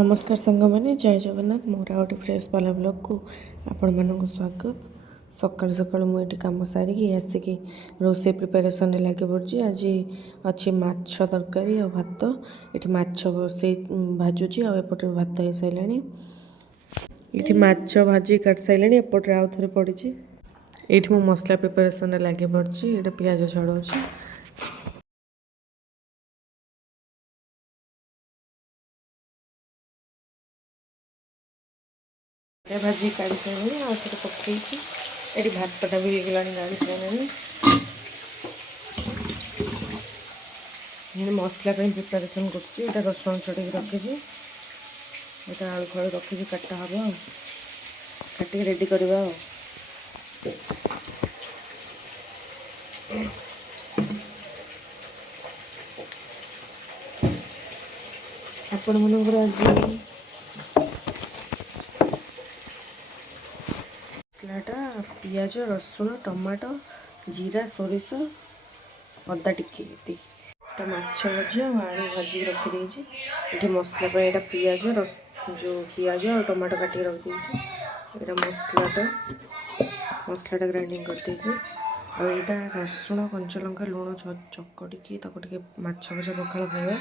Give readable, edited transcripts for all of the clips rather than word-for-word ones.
नमस्कार सांग मैंने जय जगन्नाथ मोर गोटे फ्रेश वाला ब्लॉग को आपण मानक स्वागत। सकाल सकाल मुझे कम सारिकी आसिकी रोसे प्रिपेरेसन लगे पड़ी। आज अच्छी माछ तरकारी और भात ये माछ बसई भाजुची आउपटे भात हो सारा ये माछ भाजी काट सारे एपटे आउ थे पड़ी ये मो मसला प्रिपेरेसन लगे पड़ी। ये पियाज छड़ाऊँ भाजी काढ़ी सारे आउ थे पकई ये भातटा भी होगा गाड़ी सारे मसला प्रिपेरेसन कर रसुण छड़े रखी आलू फल रखी काटा हम काटिक रेडी करवा। आपण मनकर आज मसलाटा पियाज रसुण टमाटो जीरा सोरिष अदा टिके माछ भजा आलू भाजी रखी ये मसला यहाँ पियाज रस जो पियाज और टमाटो काटिक रखी यहाँ मसलाटा ग्राइंडिंग कर और यहाँ रसुण कंचा लंका लुण चकटिकी माछ भजा पखाड़ खाଇବା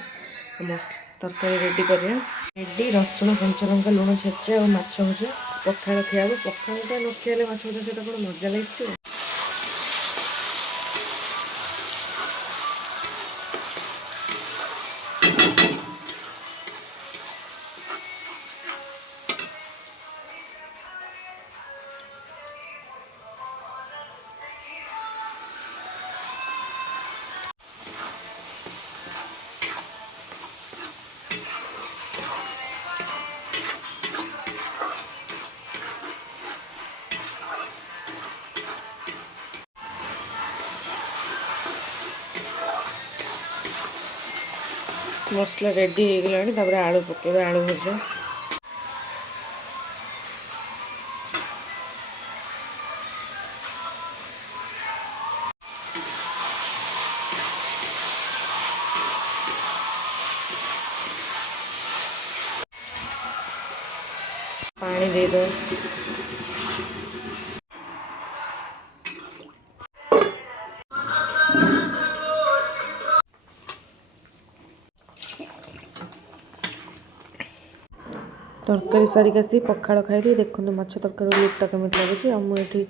मस तरकारी रेडी करिया रेडी रसुण कंचा लंका लुण छेचा और माछ भजा पखाड़ खिया पखाड़टा न खियाले माछ भजा सहित कौन मजा लगे। मसला रेडी हो गला आलू पकेबा आलू भजा पानी दे दो। तरकारी सारिक आसी पखाड़ खाई देखते माछ तरकारी लुकटा कमी लगे मुझे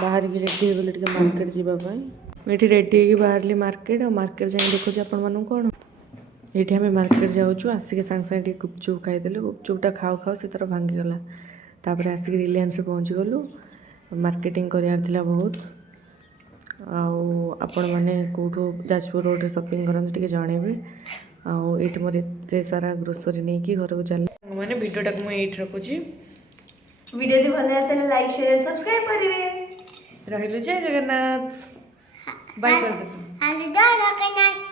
बाहर की रेडी हो गली मार्केट जावाई मुझे रेडी हो बाहर मार्केट और मार्केट जाए देखुची आपण मानू कौन ये आम मार्केट जाऊँ आसिक सांगे सांगे गुपचुप खाईदेलु गुपचुपटा खाऊ खाऊ से तरह भांगीगला तापर आसिक रिलायंस पहुँची गलु मार्केटिंग करार बहुत आपण मैंने कौटू जाजपुर रोड शॉपिंग करते जनइबे आठ मोर एत सारा ग्रोसरी नहीं कि घर को चल मैंने भिडटा को मुझे रखुची वीडियो भल लगे लाइक शेयर एंड सब्सक्राइब करेंगे। रहिलु जय जगन्नाथ बाय कर दे।